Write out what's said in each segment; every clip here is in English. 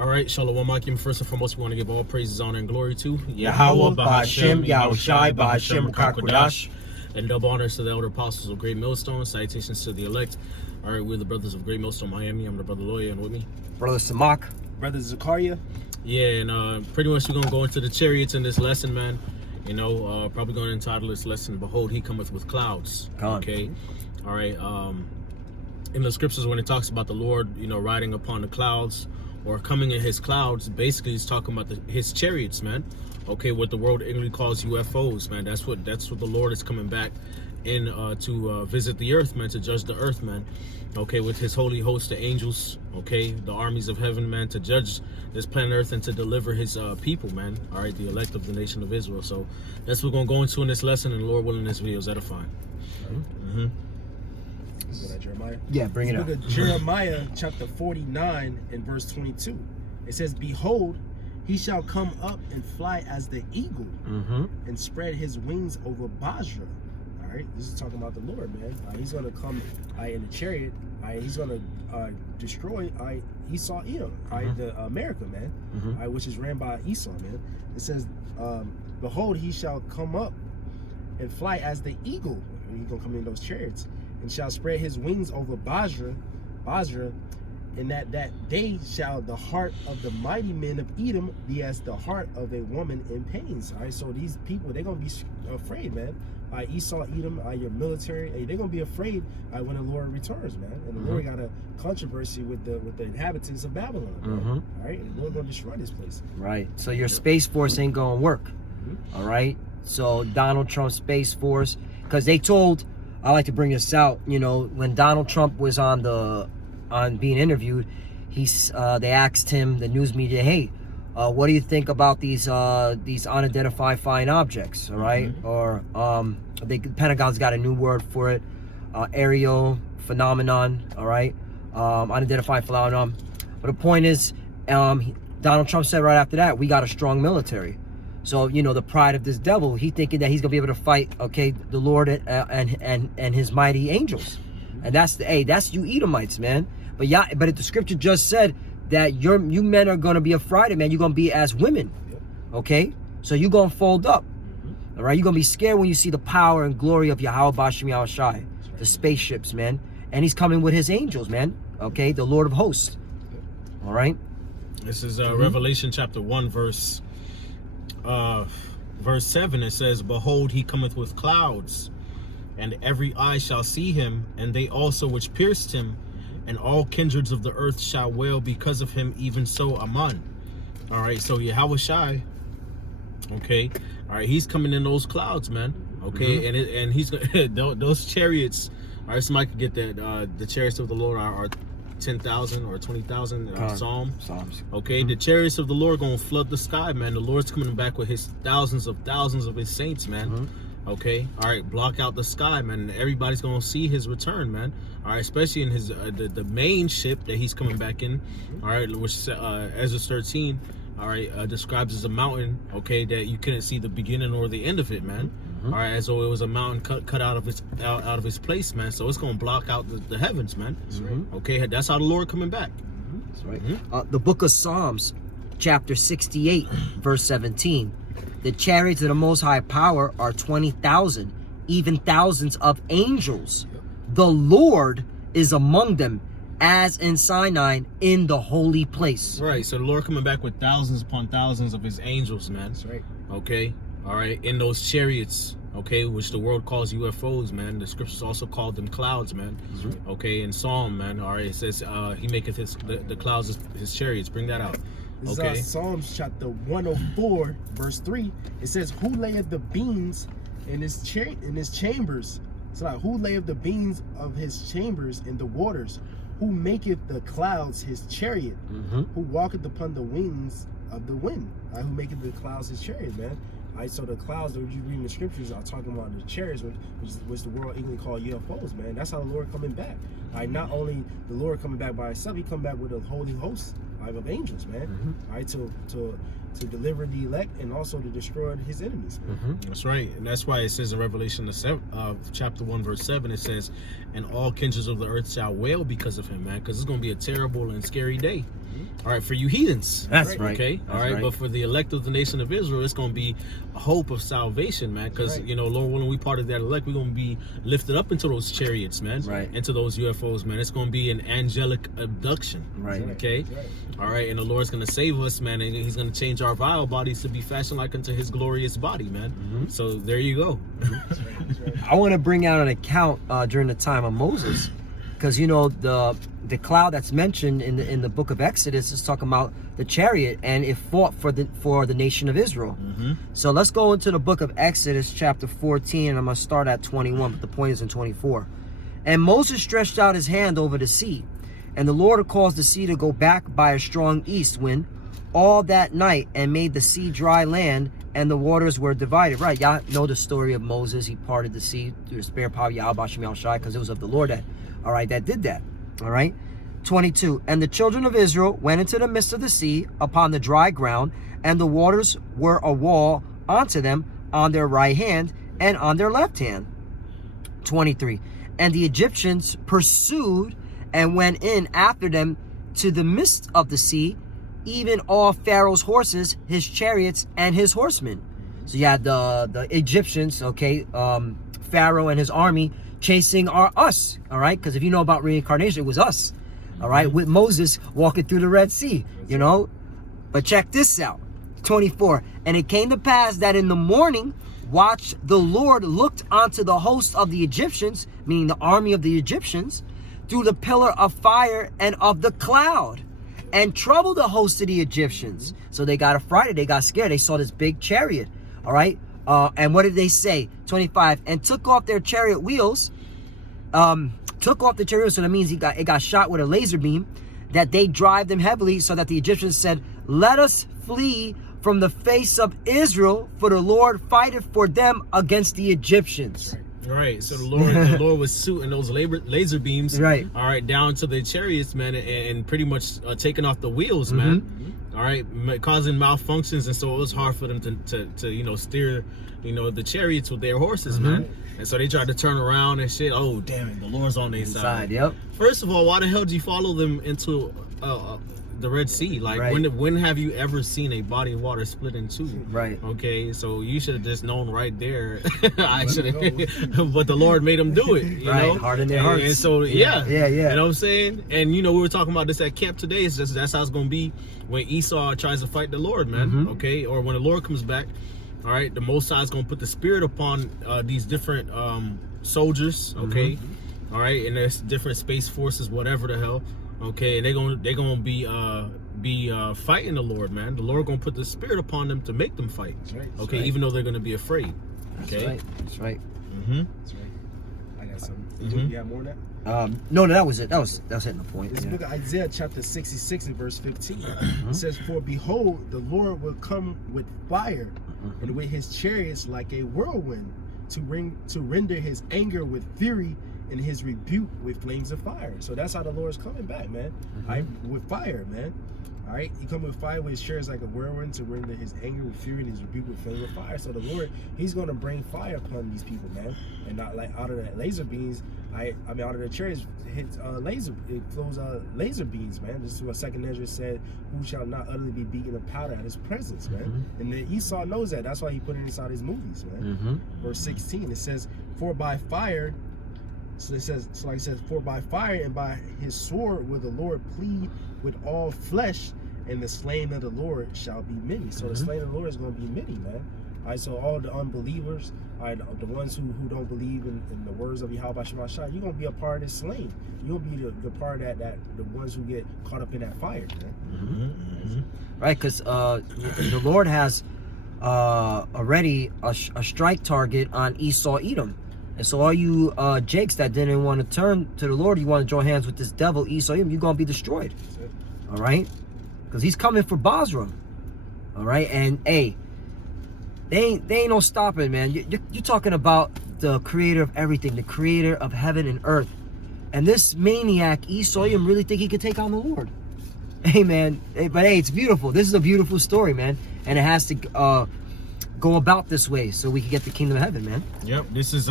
All right, Shalom Akim. First and foremost, we want to give all praises, honor, and glory to Yahweh, Ba'Hashem, Yahushai, Ba'Hashem, Kakodash. And double honors to the elder apostles of Great Millstone. Salutations to the elect. All right, we're the brothers of Great Millstone, Miami. I'm the brother Lawyer, and with me, Brother Samak. Brother Zakaria. Yeah, and pretty much we're going to go into the chariots in this lesson, man. You know, probably going to entitle this lesson, Behold, he cometh with clouds. Okay. All right. In the scriptures, when it talks about the Lord, you know, riding upon the clouds or coming in his clouds, basically he's talking about his chariots, man. Okay, what the world English calls UFOs, man. That's what the Lord is coming back in to visit the earth, man, to judge the earth, man. Okay, with his holy host, the angels, okay, the armies of heaven, man, to judge this planet earth and to deliver his people, man. All right, the elect of the nation of Israel. So that's what we're going to go into in this lesson, and Lord willing, this video is edifying. Is that Jeremiah? Yeah, bring it up. Book of Jeremiah chapter 49 and verse 22. It says, Behold, he shall come up and fly as the eagle and spread his wings over Basra. All right, this is talking about the Lord, man. He's going to come in the chariot. He's going to destroy Esau, Edom, the America, man, which is ran by Esau, man. It says, Behold, he shall come up and fly as the eagle. He's going to come in those chariots. And shall spread his wings over Basra, and that day shall the heart of the mighty men of Edom be as the heart of a woman in pains. All right, so these people, they're gonna be afraid, man. Esau, Edom, your military, they're gonna be afraid when the Lord returns, man. And the Lord got a controversy with the inhabitants of Babylon. All right, and the Lord gonna destroy this place. Right. So your Space Force ain't gonna work. All right. So Donald Trump's Space Force, because they told. I like to bring this out. You know, when Donald Trump was on being interviewed, they asked him, the news media, hey, what do you think about these unidentified flying objects? All right, or the Pentagon's got a new word for it, aerial phenomenon. All right, unidentified phenomenon. But the point is, Donald Trump said right after that, we got a strong military. So, you know, the pride of this devil, he thinking that he's gonna be able to fight, okay, the Lord and his mighty angels. And that's you Edomites, man. But yeah, but the scripture just said that you men are gonna be afraid, man. You're gonna be as women. Okay? So you're gonna fold up. All right, you're gonna be scared when you see the power and glory of Yahweh Ba'Hashem Yahushai, the spaceships, man. And he's coming with his angels, man. Okay, the Lord of hosts. All right. This is Revelation chapter 1, verse 7. It says, Behold, he cometh with clouds, and every eye shall see him, and they also which pierced him, and all kindreds of the earth shall wail because of him, even so Aman. All right, so Yahushai, okay, all right, he's coming in those clouds, man. Okay, and he's those chariots. All right, somebody could get that. The chariots of the Lord are 10,000 or 20,000 Psalms. Okay, the chariots of the Lord gonna flood the sky, man. The Lord's coming back with his thousands of his saints, man. Okay, all right, block out the sky, man. Everybody's gonna see his return, man. All right, especially in his the main ship that he's coming back in. All right, which Ezra 13, all right, describes as a mountain. Okay, that you couldn't see the beginning or the end of it, man. All right, as though it was a mountain cut out of its place, man. So it's gonna block out the heavens, man. Okay, that's how the Lord coming back. That's right. The book of Psalms, chapter 68, verse 17. The chariots of the Most High Power are 20,000, even thousands of angels. The Lord is among them, as in Sinai, in the holy place. Right. So the Lord coming back with thousands upon thousands of his angels, man. That's right. Okay. All right, in those chariots, okay, which the world calls UFOs, man. The scriptures also called them clouds, man. Okay, in Psalm, man. All right, it says he maketh the clouds his chariots. Bring that out. This okay. is Psalms chapter 104, verse 3. It says, Who layeth the beams in his chambers? So like, who layeth the beams of his chambers in the waters? Who maketh the clouds his chariot? Who walketh upon the wings of the wind? Who maketh the clouds his chariot, man? So the clouds that you read in the scriptures are talking about the chariots, which the world English call UFOs, man. That's how the Lord coming back. Not only the Lord coming back by himself, he come back with a holy host of angels, man. To deliver the elect and also to destroy his enemies. That's right, and that's why it says in Revelation chapter 1, verse 7, it says, and all kindreds of the earth shall wail because of him, man, because it's going to be a terrible and scary day. All right, for you heathens. That's right. Okay. That's All right. right. But for the elect of the nation of Israel, it's going to be a hope of salvation, man. Because, Right. you know, Lord willing, we part of that elect. We're going to be lifted up into those chariots, man. Right. Into those UFOs, man. It's going to be an angelic abduction. Right. Okay. That's right. All right. And the Lord's going to save us, man. And he's going to change our vile bodies to be fashioned like unto his glorious body, man. So there you go. That's right. I want to bring out an account during the time of Moses, because you know the cloud that's mentioned in the book of Exodus is talking about the chariot, and it fought for the nation of Israel. So let's go into the book of Exodus chapter 14, and I'm gonna start at 21, but the point is in 24. And Moses stretched out his hand over the sea, and the Lord caused the sea to go back by a strong east wind all that night, and made the sea dry land, and the waters were divided. Right, y'all know the story of Moses. He parted the sea through the spare power of Yahweh Shem Shai, because it was of the Lord that did that. All right. 22. And the children of Israel went into the midst of the sea upon the dry ground, and the waters were a wall unto them on their right hand and on their left hand. 23. And the Egyptians pursued and went in after them to the midst of the sea, even all Pharaoh's horses, his chariots, and his horsemen. So you had the Egyptians, okay, Pharaoh and his army chasing us, all right? Because if you know about reincarnation, it was us, all right, with Moses walking through the Red Sea, you know? But check this out, 24. And it came to pass that in the morning watch the Lord looked onto the host of the Egyptians, meaning the army of the Egyptians, through the pillar of fire and of the cloud, and troubled the host of the Egyptians. So they got affrighted, they got scared, they saw this big chariot, all right? And what did they say? 25. And took off their chariot wheels. Took off the chariot, so that means it got shot with a laser beam, that they drive them heavily, so that the Egyptians said, let us flee from the face of Israel, for the Lord fighteth for them against the Egyptians. Right. So the Lord was shooting those laser beams, Right. all right, down to the chariots, man, and pretty much taking off the wheels, man. All right, causing malfunctions, and so it was hard for them to you know, steer, you know, the chariots with their horses, man. And so they tried to turn around and shit. Oh, damn it, the Lord's on their side. Yep. First of all, why the hell did you follow them into the Red Sea? Like, Right. when have you ever seen a body of water split in two? Right. Okay, so you should have just known right there. I should have, but the Lord made them do it. You know, Harden their hearts. And so yeah. Yeah. You know what I'm saying? And you know, we were talking about this at camp today. It's just that's how it's gonna be when Esau tries to fight the Lord, man. Okay, or when the Lord comes back. All right, the Most High is gonna put the Spirit upon these different soldiers. Okay, all right, and there's different space forces, whatever the hell. Okay, and they're gonna be fighting the Lord, man. The Lord gonna put the Spirit upon them to make them fight. That's right. Okay, right. even though they're gonna be afraid. Okay. That's right. That's right. I got something. You got more than that? No, that was it. That was hitting the point. This book of Isaiah chapter 66 and verse 15. It says, for behold, the Lord will come with fire and with his chariots like a whirlwind, to render his anger with fury and his rebuke with flames of fire. So that's how the Lord's coming back, man. With fire, man. All right, he come with fire with his chariots like a whirlwind, to render his anger with fury and his rebuke with flames of fire. So the Lord, he's going to bring fire upon these people, man. And not like out of that laser beams, I mean out of the chariots hits it flows laser beams, man. This is what 2nd Ezra said, who shall not utterly be beaten of powder at his presence, man. And then Esau knows that. That's why he put it inside his movies, man. Verse 16, it says, for by fire, so it says, so like it says, for by fire and by his sword will the Lord plead with all flesh, and the slain of the Lord shall be many. So the slain of the Lord is going to be many, man. All right, so all the unbelievers, all right, the ones who don't believe in the words of Yahweh Shema Shai, you're going to be a part of this slain. You're going to be the part of that the ones who get caught up in that fire, man. Right, because the Lord has already a strike target on Esau Edom. And so all you jakes that didn't want to turn to the Lord, you want to join hands with this devil, Esau Edom, you're going to be destroyed. All right? Because he's coming for Basra. All right? And, hey, they ain't no stopping, man. You're talking about the creator of everything, the creator of heaven and earth. And this maniac, Esau Edom, really think he could take on the Lord. Hey, man. But, hey, it's beautiful. This is a beautiful story, man. And it has to go about this way so we can get the kingdom of heaven, man. Yep. This is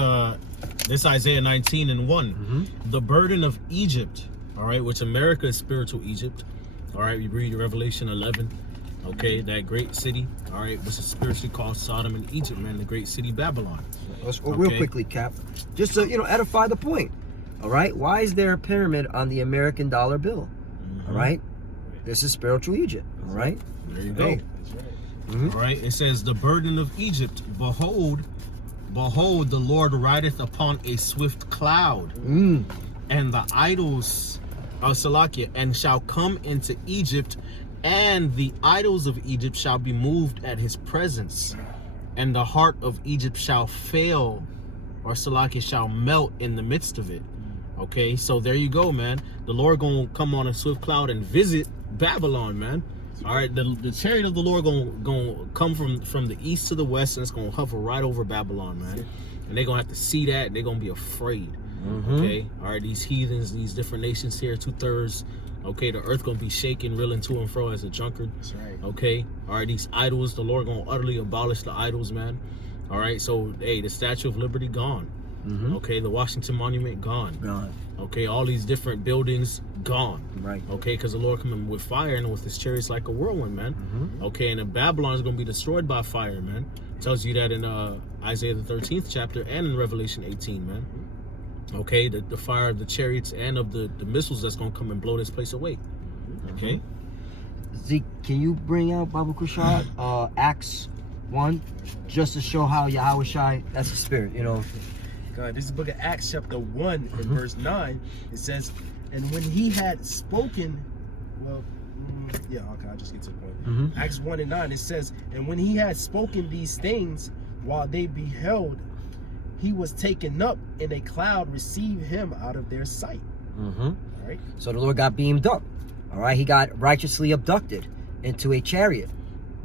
Isaiah 19 and 1. The burden of Egypt, all right, which America is spiritual Egypt, All right, we read Revelation 11. Okay, that great city. All right, which is spiritually called Sodom and Egypt, man. The great city Babylon. Let's go real quickly, Cap. Just to edify the point. All right, why is there a pyramid on the American dollar bill? All right, this is spiritual Egypt. All right, there you go. That's right. All right, it says the burden of Egypt. Behold, the Lord rideth upon a swift cloud, and the idols of Salakia, and shall come into Egypt, and the idols of Egypt shall be moved at his presence, and the heart of Egypt shall fail, or Salakia shall melt in the midst of it. Okay, so there you go, man. The Lord gonna come on a swift cloud and visit Babylon, man. All right, the chariot of the Lord gonna come from the east to the west, and it's gonna hover right over Babylon, man. And they're gonna have to see that, and they're gonna be afraid. Okay, all right, these heathens, these different nations here, 2/3. Okay, the earth gonna be shaking, reeling to and fro as a drunkard. That's right. Okay, all right, these idols, the Lord gonna utterly abolish the idols, man. All right, so hey, the Statue of Liberty gone. Okay, the Washington Monument gone. Okay, all these different buildings gone. Right. Okay, because the Lord coming with fire and with his chariots like a whirlwind, man. Okay, and then Babylon is gonna be destroyed by fire, man. Tells you that in Isaiah the 13th chapter and in Revelation 18, man. Okay, the fire of the chariots and of the missiles that's gonna come and blow this place away. Okay. Zeke, can you bring out Baba Kushad, Acts 1, just to show how Yahweh Shai, that's the spirit, God, this is the book of Acts chapter 1 and verse 9. It says, and when he had spoken, I'll just get to the point. Acts 1 and 9, it says, and when he had spoken these things, while they beheld, he was taken up, and a cloud received him out of their sight. All right. So the Lord got beamed up. All right, he got righteously abducted into a chariot.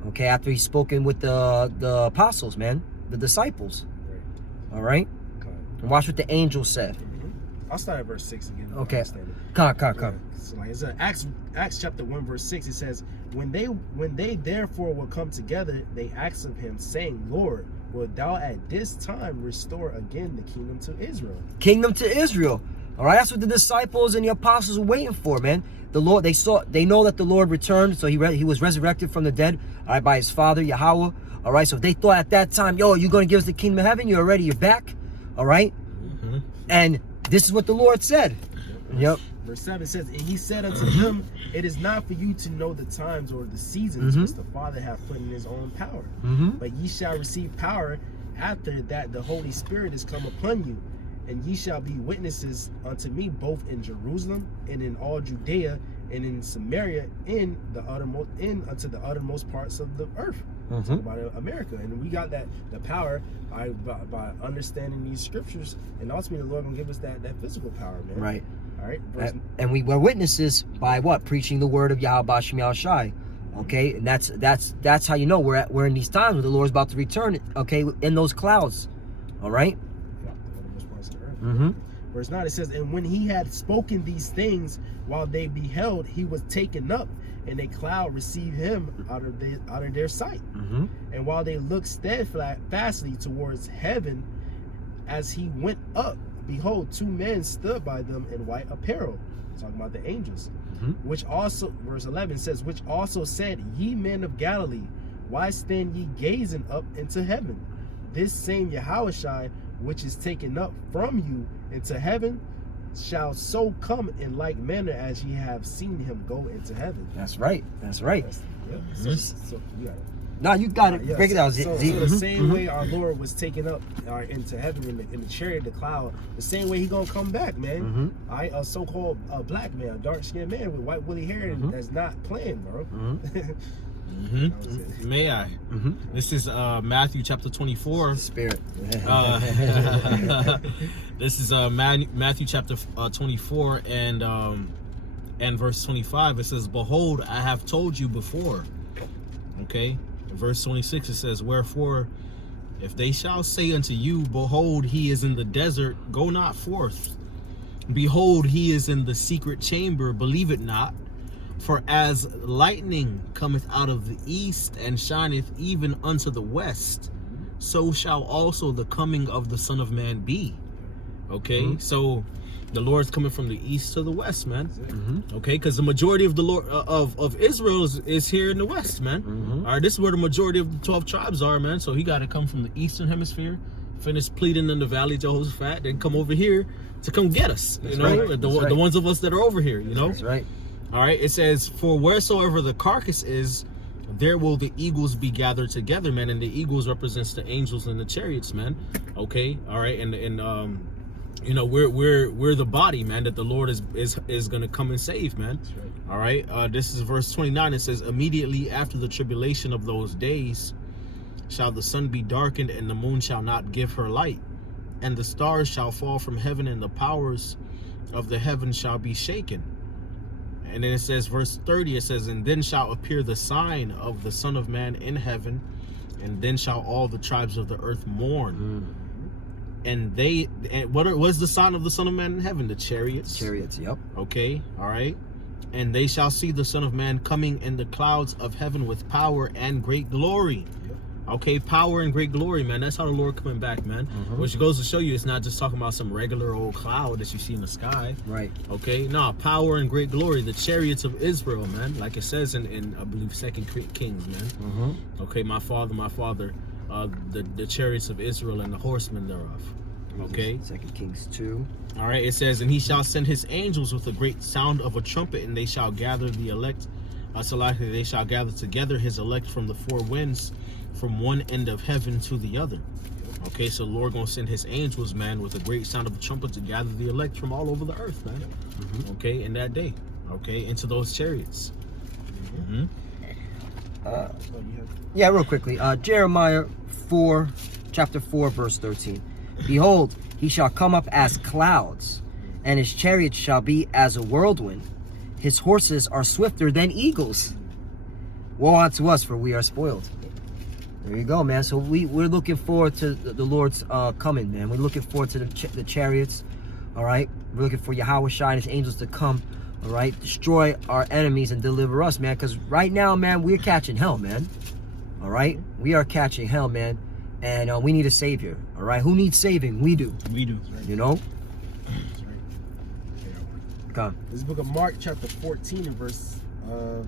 Okay, after he's spoken with the apostles, man, the disciples. Right. All right. And watch what the angel said. I'll start at verse 6 again. Okay. Come. So like it's Acts chapter 1 verse 6. It says, when they therefore will come together, they asked of him, saying, Lord, wilt thou at this time restore again the kingdom to Israel? Kingdom to Israel. All right, that's what the disciples and the apostles were waiting for, man. The Lord, they know that the Lord returned, so he was resurrected from the dead, all right, by his Father Yahweh. All right, so if they thought at that time, you're going to give us the kingdom of heaven, you're back. All right, and this is what the Lord said. Yep. Verse 7 says, and he said unto them, it is not for you to know the times or the seasons which the Father hath put in his own power, but ye shall receive power after that the Holy Spirit is come upon you, and ye shall be witnesses unto me both in Jerusalem and in all Judea and in Samaria unto the uttermost parts of the earth. Talk about America, and we got the power by understanding these scriptures, and ultimately the Lord gonna give us that physical power, man. Right. All right. And we were witnesses by what? Preaching the word of Yahweh Shem Yahweh Shai. Okay, and that's how you know we're in these times where the Lord's about to return. Okay, in those clouds. All right. Verse 9, it says, and when he had spoken these things, while they beheld, he was taken up, and a cloud received him out of their sight. And while they looked steadfastly towards heaven, as he went up, behold, two men stood by them in white apparel. Talking about the angels. Which also, verse 11 says, which also said, ye men of Galilee, why stand ye gazing up into heaven? This same Yahushua, which is taken up from you into heaven, shall so come in like manner as ye have seen him go into heaven. That's right. So you got it. No, you got it. Break it down. So the same way our Lord was taken up into heaven in the chariot, the cloud, the same way he gonna come back, man. A so-called black man, a dark-skinned man with white woolly hair that's not playing, bro. May I? This is Matthew chapter 24. Spirit. This is Matthew chapter 24 and verse 25. It says, behold, I have told you before. Okay. In verse 26 it says, wherefore, if they shall say unto you, behold, he is in the desert, go not forth. Behold, he is in the secret chamber, believe it not. For as lightning cometh out of the east and shineth even unto the west, so shall also the coming of the Son of Man be. Okay, so The Lord's coming from the east to the west, man. Mm-hmm. Okay, because the majority of the Lord of Israel is here in the west, man. Mm-hmm. All right, this is where the majority of the 12 tribes are, man. So he got to come from the eastern hemisphere, finish pleading in the valley Jehoshaphat, then come over here to come get us. That's you know, right. the ones of us that are over here. You know, That's right. all right. It says, "For wheresoever the carcass is, there will the eagles be gathered together, man." And the eagles represents the angels and the chariots, man. Okay, all right, and you know, we're the body, man, that the Lord is gonna come and save, man. That's right. All right. This is verse 29. It says, "Immediately after the tribulation of those days, shall the sun be darkened, and the moon shall not give her light, and the stars shall fall from heaven, and the powers of the heavens shall be shaken." And then it says, verse 30. It says, "And then shall appear the sign of the Son of Man in heaven, and then shall all the tribes of the earth mourn." And what is the sign of the Son of Man in heaven? The chariots. Chariots, yep. Okay, all right. "And they shall see the Son of Man coming in the clouds of heaven with power and great glory." Okay, power and great glory, man. That's how the Lord coming back, man. Which goes to show you it's not just talking about some regular old cloud that you see in the sky. Right. Okay, no, power and great glory. The chariots of Israel, man. Like it says in I believe 2 Kings, man. Okay, my father, the chariots of Israel and the horsemen thereof. Okay. 2 Kings 2. All right, it says, "And he shall send his angels with a great sound of a trumpet, and they shall gather the elect. They shall gather together his elect from the four winds, from one end of heaven to the other." Okay, so Lord gonna send his angels, man, with a great sound of a trumpet to gather the elect from all over the earth, man. Okay, in that day. Okay, into those chariots. Yeah, real quickly. Jeremiah 4, chapter 4, verse 13. "Behold, he shall come up as clouds, and his chariots shall be as a whirlwind. His horses are swifter than eagles. Woe unto us, for we are spoiled." There you go, man. So we're looking forward to the Lord's coming, man. We're looking forward to the chariots, all right? We're looking for Yahweh Shai and his angels to come, all right? Destroy our enemies and deliver us, man. Because right now, man, we're catching hell, man. All right? We are catching hell, man. And we need a savior, all right? Who needs saving? We do. We do. You know? That's right. Come. This is the book of Mark, chapter 14, and verse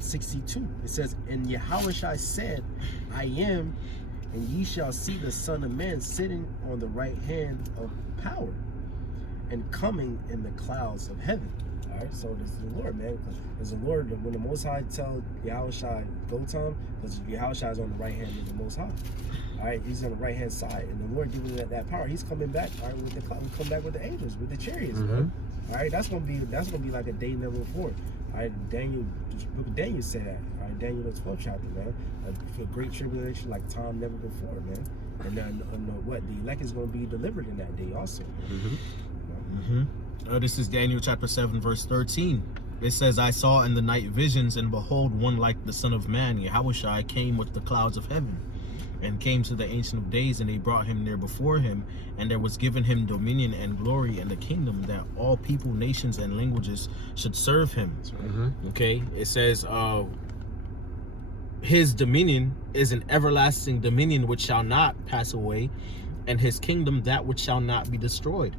62. It says, "And Yahushua said, I am, and ye shall see the Son of Man sitting on the right hand of power, and coming in the clouds of heaven." All right, so this is the Lord, man. Because the Lord, when the Most High tell Yahushua go to him, because Yahushua is on the right hand of the Most High. All right, he's on the right hand side, and the Lord giving that power. He's coming back, all right, with the cloud. Come back with the angels, with the chariots, man. All right, that's gonna be like a day never before. All right, book of Daniel said that. All right, Daniel the 12th chapter, man. A great tribulation like time never before, man. And then what? The elect is going to be delivered in that day also. This is Daniel chapter 7, verse 13. It says, "I saw in the night visions, and behold, one like the Son of Man, Yahushua, came with the clouds of heaven, and came to the Ancient of Days, and they brought him near before him, and there was given him dominion and glory and the kingdom, that all people, nations, and languages should serve him." Okay, it says, "His dominion is an everlasting dominion which shall not pass away, and his kingdom that which shall not be destroyed."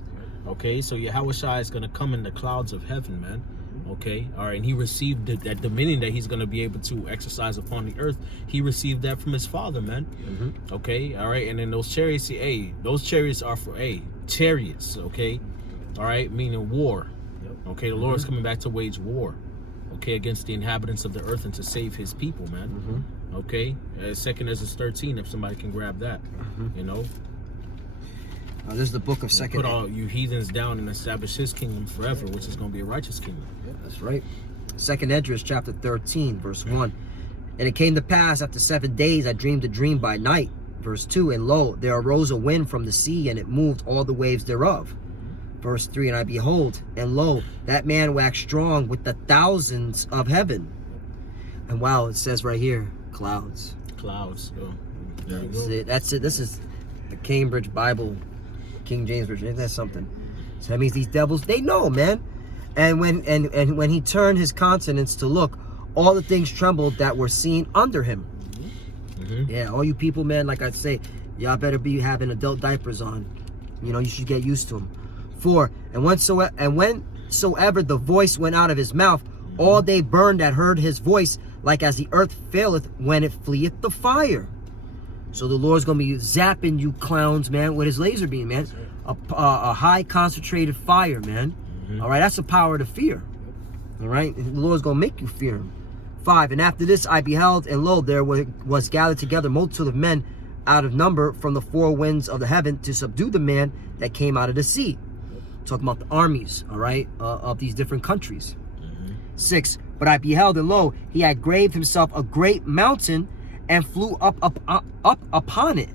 Okay, so Yahushua is going to come in the clouds of heaven, man. Okay, all right, and he received that dominion that he's going to be able to exercise upon the earth. He received that from his father, man. Okay, all right, and then those chariots, those chariots are for chariots. Okay, all right, meaning war. Okay, the Lord is coming back to wage war, okay, against the inhabitants of the earth and to save his people, man. Okay, 2 Ezra 13, if somebody can grab that. You know, this is the book of Second. Put all you heathens down and establish his kingdom forever, which is going to be a righteous kingdom. That's right. 2 Ezra chapter 13, verse 1. "And it came to pass after 7 days, I dreamed a dream by night." Verse 2. "And lo, there arose a wind from the sea, and it moved all the waves thereof." Verse 3. "And I behold, and lo, that man waxed strong with the thousands of heaven." And wow, it says right here, clouds. Clouds. That's it. This is the Cambridge Bible, King James Version. Isn't that something? So that means these devils, they know, man. And when he turned his countenance to look, all the things trembled that were seen under him. Yeah, all you people, man, like I say, y'all better be having adult diapers on. You know, you should get used to them. 4. And whensoever the voice went out of his mouth, all they burned that heard his voice, like as the earth faileth when it fleeth the fire. So the Lord's going to be zapping you clowns, man, with his laser beam, man. A high concentrated fire, man. All right, that's the power to fear. All right, the Lord's going to make you fear him. 5. And after this I beheld, and lo, there was gathered together multitude of men out of number from the four winds of the heaven to subdue the man that came out of the sea. Talking about the armies, all right, of these different countries. 6. But I beheld, and lo, he had graved himself a great mountain and flew up upon it.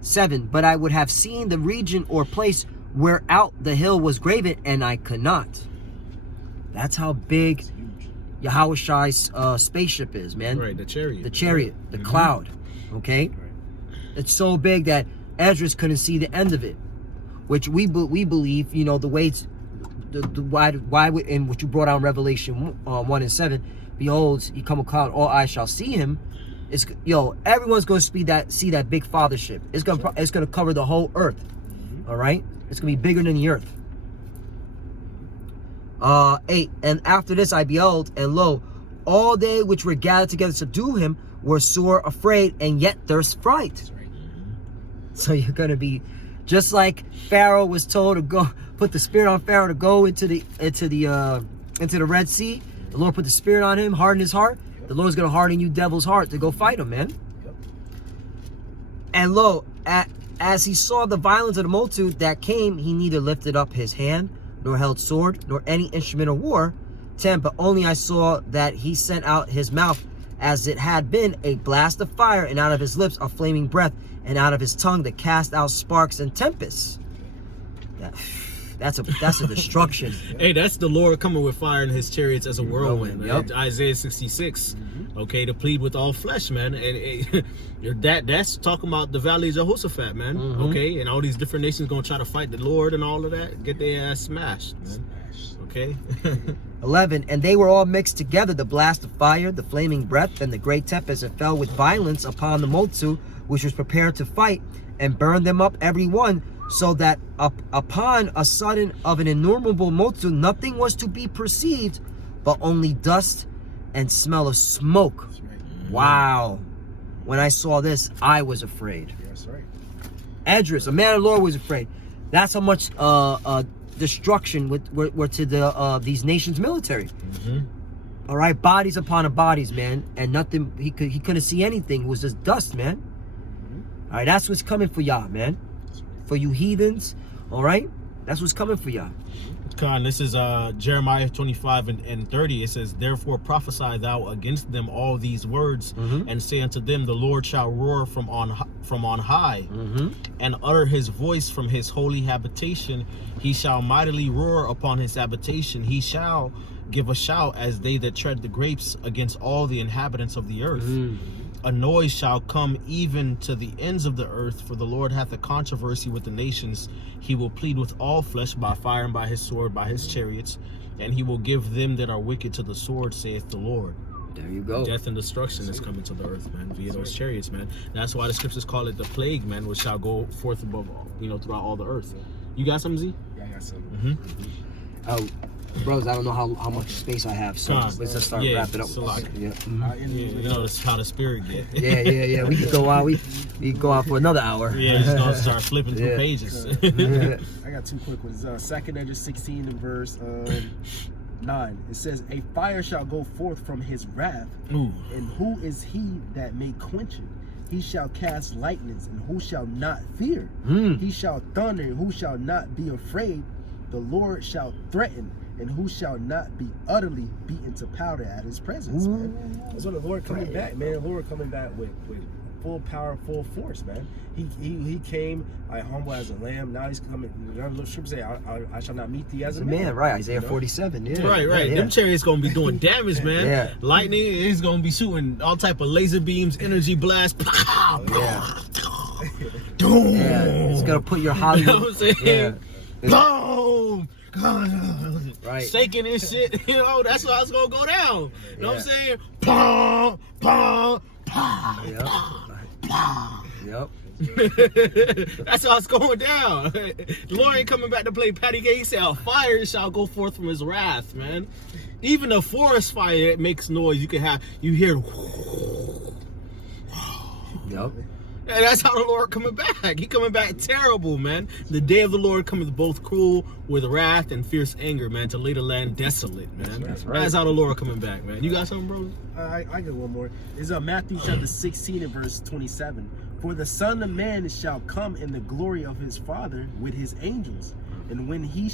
7. But I would have seen the region or place where out the hill was graven, and I could not. That's how big Yahushai's spaceship is, man. Right, the chariot. The chariot, the cloud, okay? It's so big that Esdras couldn't see the end of it, which we believe, you know, the way it's, why in what you brought out in Revelation 1 and 7, behold, he come a cloud, all eyes shall see him. It's, everyone's going to see that big fathership. It's gonna cover the whole earth. All right, it's gonna be bigger than the earth. 8. And after this I beheld, and lo, all they which were gathered together to subdue him were sore afraid, and yet there's fright. So you're gonna be just like Pharaoh was told to go, put the spirit on Pharaoh to go into the Red Sea. The Lord put the spirit on him, harden his heart. The Lord's gonna harden you devil's heart to go fight him, man. And lo, as he saw the violence of the multitude that came, he neither lifted up his hand, nor held sword, nor any instrument of war. 10. But only I saw that he sent out his mouth as it had been a blast of fire, and out of his lips a flaming breath, and out of his tongue that cast out sparks and tempests. That's a destruction. Hey, that's the Lord coming with fire in his chariots as a whirlwind. Yep. Isaiah 66. Okay, to plead with all flesh, man. And that's talking about the valley of Jehoshaphat, man. Okay, and all these different nations gonna try to fight the Lord and all of that. Get their ass smashed, man. Okay. 11. And they were all mixed together, the blast of fire, the flaming breath, and the great tempest, and fell with violence upon the multitude which was prepared to fight, and burned them up every one, so that upon a sudden of an innumerable multitude nothing was to be perceived, but only dust and smell of smoke. Wow. When I saw this, I was afraid. That's right. Esdras, a man of the Lord, was afraid. That's how much destruction were to these nations' military. All right, bodies upon bodies, man, and nothing. He couldn't see anything. It was just dust, man. All right, that's what's coming for y'all, man. For you heathens, all right, that's what's coming for y'all. Con, this is Jeremiah 25 and 30. It says, therefore prophesy thou against them all these words, and say unto them, the Lord shall roar from on high, and utter his voice from his holy habitation. He shall mightily roar upon his habitation. He shall give a shout as they that tread the grapes against all the inhabitants of the earth. A noise shall come even to the ends of the earth, for the Lord hath a controversy with the nations. He will plead with all flesh by fire and by his sword, by his chariots, and he will give them that are wicked to the sword, saith the Lord. There you go. Death and destruction is coming to the earth, man, via those chariots, man. That's why the scriptures call it the plague, man, which shall go forth above, throughout all the earth. You got something, Z? Yeah, I got something. Oh, bros, I don't know how much space I have, so let's just start wrapping up. That's how the spirit get. Yeah. We could go out. We could go out for another hour. Yeah, just gonna start flipping through pages. I got two quick ones. 2nd Esdras 16 and verse 9. It says, a fire shall go forth from his wrath, and who is he that may quench it? He shall cast lightnings, and who shall not fear? He shall thunder, and who shall not be afraid? The Lord shall threaten, and who shall not be utterly beaten to powder at his presence, man. That's what the Lord coming back, man. The Lord coming back with full power, full force, man. He came humble as a lamb. Now he's coming. The scripture say, I shall not meet thee as a man. Right, Isaiah 47. Yeah. Right. Them chariots gonna be doing damage, man. Yeah. Lightning is gonna be shooting all type of laser beams, energy blast. It's gonna put your Hollywood. You know what I'm saying? Boom! Right. Shaking and shit. That's how it's gonna go down. You know what I'm saying? Pom, pom, pom, Yep. That's how it's going down. The Lord ain't coming back to play patty cake. He said, "A fire shall go forth from his wrath," man. Even a forest fire, it makes noise. You hear. Yep. And that's how the Lord coming back. He coming back terrible, man. The day of the Lord cometh both cruel with wrath and fierce anger, man, to lay the land desolate, man. That's right. That's how the Lord coming back, man. You got something, bro? I get one more. It's Matthew chapter 16 and verse 27. For the Son of Man shall come in the glory of his Father with his angels, and when he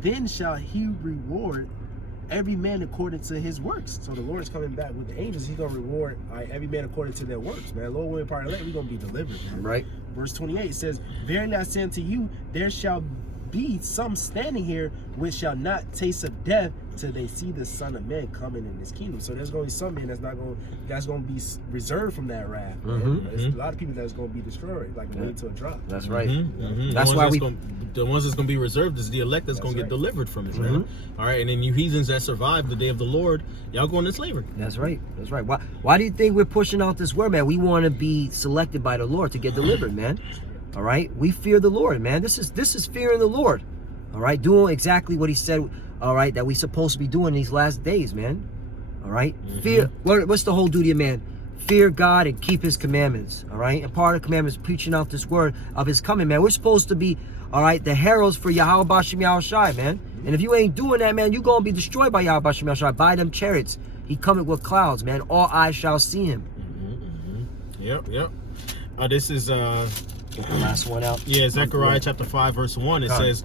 then shall he reward every man according to his works. So the Lord is coming back with the angels. He's gonna reward every man according to their works, man. Lord willing, part of that, we're gonna be delivered, man. Right. Verse 28 says, "Verily I say unto you, there shall be some standing here which shall not taste of death till they see the Son of Man coming in his kingdom." So there's gonna be some men that's gonna be reserved from that wrath. There's a lot of people that's gonna be destroyed, like waiting to a drop. That's right. That's why the ones that's gonna be reserved is the elect that's gonna get delivered from it, man. All right, and then you heathens that survive the day of the Lord, y'all going into slavery. That's right. That's right. Why do you think we're pushing out this word, man? We want to be selected by the Lord to get delivered, man. All right, we fear the Lord, man. This is fearing the Lord. All right, doing exactly what He said. All right, that we supposed to be doing these last days, man. All right, fear. What's the whole duty of man? Fear God and keep His commandments. All right, and part of the commandments is preaching out this word of His coming, man. We're supposed to be, all right, the heralds for Yahweh Bashem Yahushai, man. And if you ain't doing that, man, you gonna be destroyed by Yahweh Bashem Yahushai, by them chariots. He coming with clouds, man. All eyes shall see Him. Yep. This is Get the last one out. Yeah, Zechariah chapter 5 verse 1. It says,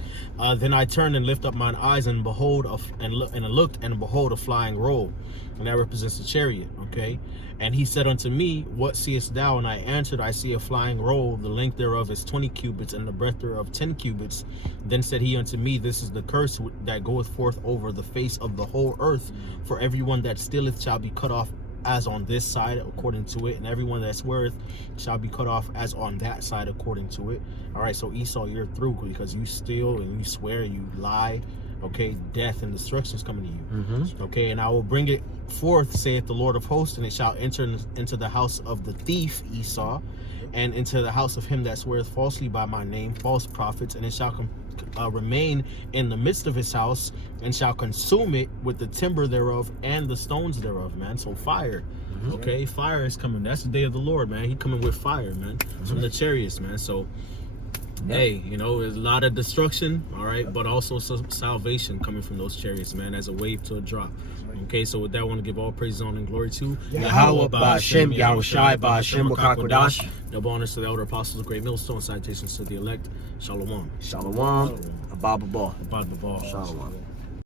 "Then I turned and lifted up mine eyes and behold, I looked and behold a flying roll," and that represents the chariot. Okay, and he said unto me, "What seest thou?" And I answered, "I see a flying roll. The length thereof is 20 cubits, and the breadth thereof 10 cubits." Then said he unto me, "This is the curse that goeth forth over the face of the whole earth. For everyone that stealeth shall be cut off as on this side according to it, and everyone that sweareth shall be cut off as on that side according to it." All right, so Esau, you're through, because you steal and you swear, you lie. Okay, death and destruction is coming to you. Okay, and I will bring it forth, saith the Lord of hosts, and it shall enter into the house of the thief Esau, and into the house of him that sweareth falsely by my name, false prophets, and it shall remain in the midst of his house, and shall consume it with the timber thereof and the stones thereof, man. So fire. Okay, fire is coming. That's the day of the Lord, man. He coming with fire, man, from the chariots, man. So hey, there's a lot of destruction, all right, but also some salvation coming from those chariots, man, as a wave to a drop. Okay, so with that, I want to give all praise, honor, and glory to Yahweh Ba'ashem Yahushai Ba'ashem Wakakodash. Double honors to the elder apostles of Great Millstone. Salutations to the elect. Shalom. Shalom. Abba Baba. Abba Baba. Shalom.